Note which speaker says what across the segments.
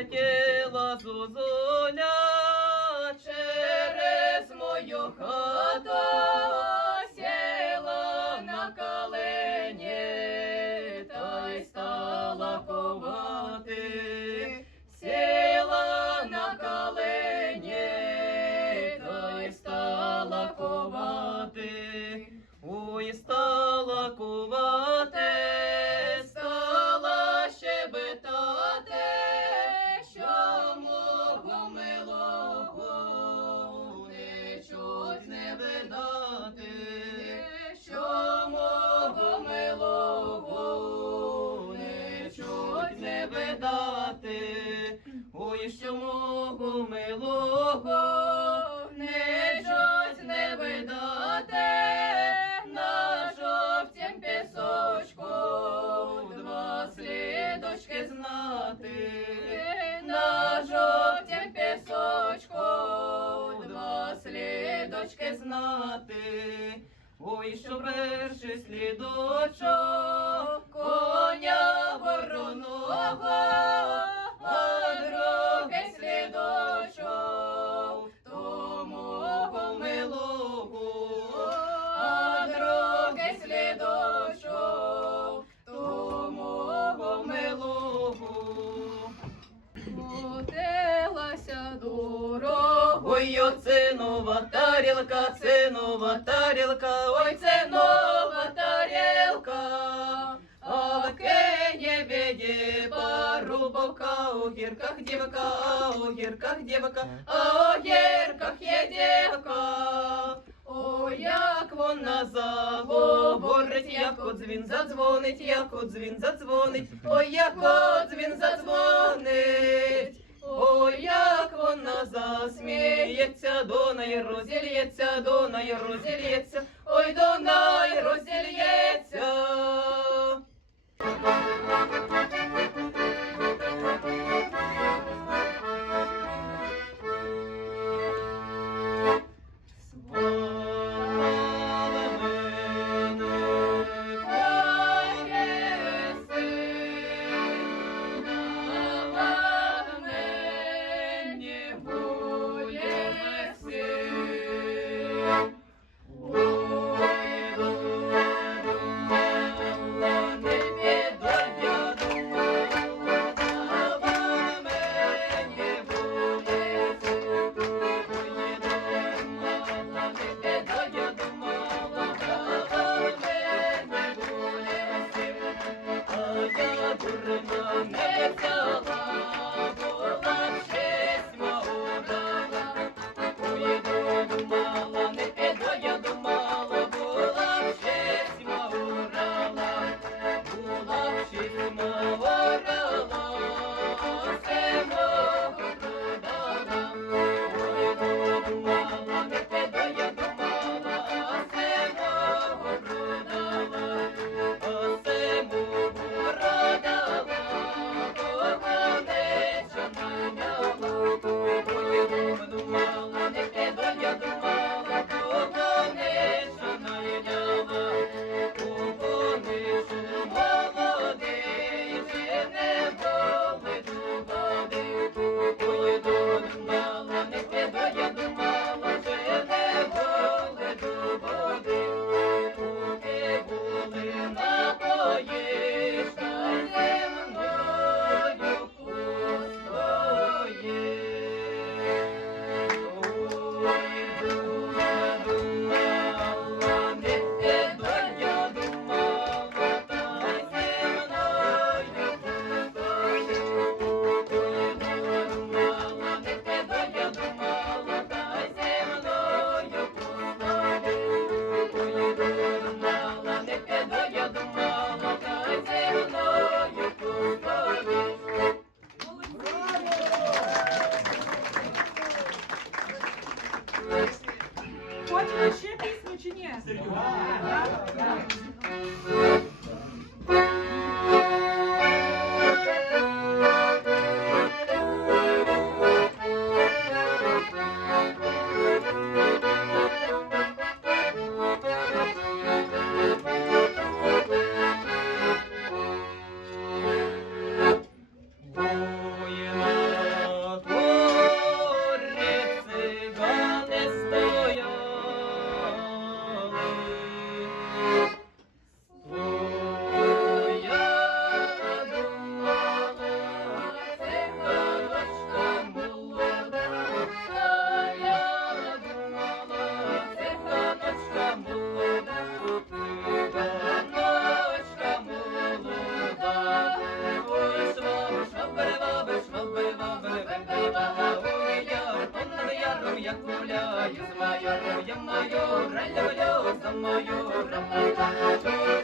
Speaker 1: Злетіла зозуля Що перший слідочок, коня вороного, а другий слідочок, тому помилого, а другий слідочок, тому помилого. Мотилася до. Ой, оце нова тарілка, це нова тарілка, ой, це нова тарілка, а в кені беді парубовка, у гірках дівка, а у гірках дівка, а у гірках є дівка. О, як вона заговорить, як у дзвін задзвонить, як у дзвін задзвонить, ой, як у дзвін задзвонить. О, як вона засміється, Донай розільється, Донай розіллється, ой, Донай розіллється. no more battles.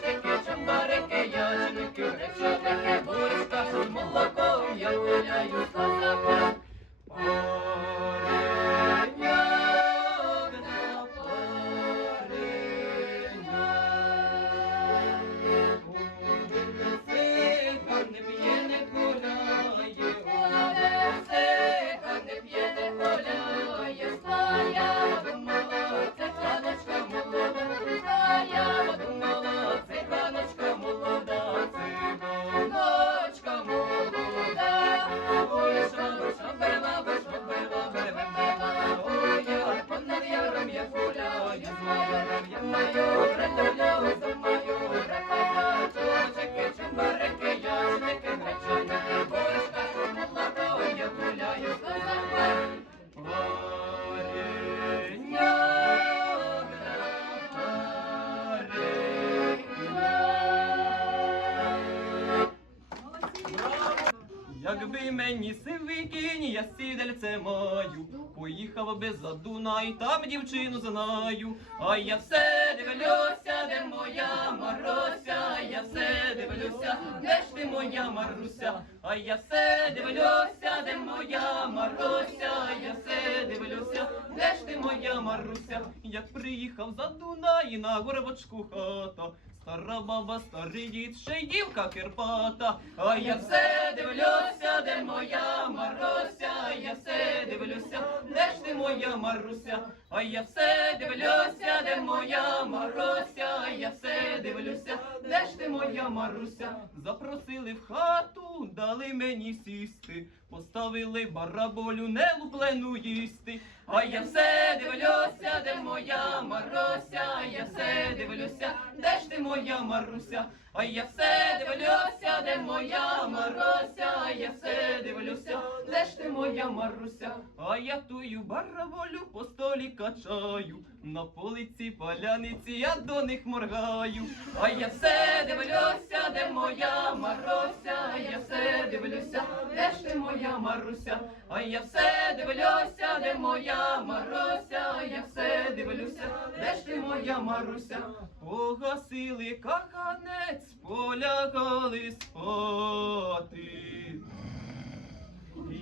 Speaker 1: Якби мені сивий кінь, я сідельце маю, поїхав би за Дунай, там дівчину знаю. А я все дивлюся, де моя Маруся, я все дивлюся, де ж ти моя Маруся, а я все дивлюся, де моя Маруся, я все дивлюся, де ж ти моя Маруся, як приїхав за Дунай на горбочку хата. Стара баба, старий дід, ще й дівка кирпата. А я все дивлюся, де моя Маруся, я все дивлюся, де ж ти моя Маруся, а я все дивлюся, де моя Маруся, я все дивлюся, де ж ти моя Маруся. Запросили в хату, дали мені сісти, поставили бараболю, не луплену їсти. А я все дивлюся, де моя Маруся, я все дивлюся, де ж ти моя Маруся, а я все дивлюся, де моя Маруся, я все дивлюся, де ж ти моя Маруся, а я тую бараболю по столі качаю, на полиці поляниці я до них моргаю, а я все дивлюся, де моя Маруся, я все дивлюся, де ж ти моя Маруся, а я все дивлюся, де моя Маруся, я все дивлюся, де ж ти моя Маруся, погасили каханець, полягали спати.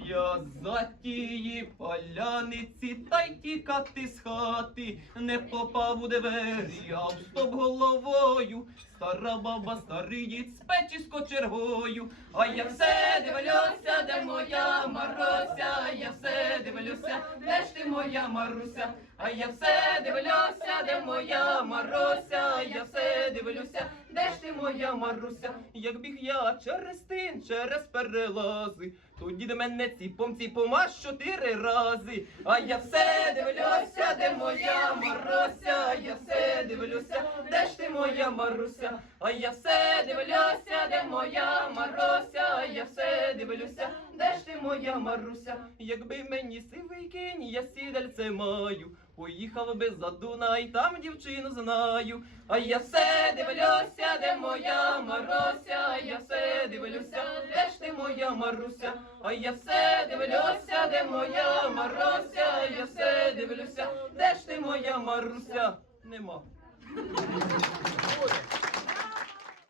Speaker 1: Я за тії поляниці та й тікати з хати, не попав у двері, а в стоп головою. Стара баба, старий дід з печі з кочергою. А я все дивлюся, де моя Маруся, я все дивлюся, де ж ти моя Маруся, а я все дивлюся, де моя Маруся, я все дивлюся, де ж ти моя Маруся, як біг я через тин, через перелази, тоді до мене ціпом ціпом аж чотири рази. А я все дивлюся, де моя Маруся, я все дивлюся, де ж ти моя Маруся, а я все дивлюся, де моя Маруся, я все дивлюся, де ж ти моя Маруся, якби мені сивий кінь, я сідальце маю. Поїхав би за Дунай, там дівчину знаю. А я все дивлюся, де моя Маруся, я все дивлюся, де ж ти моя Маруся, а я все дивлюся, де моя Маруся, я все дивлюся, де ж ти моя Маруся, нема.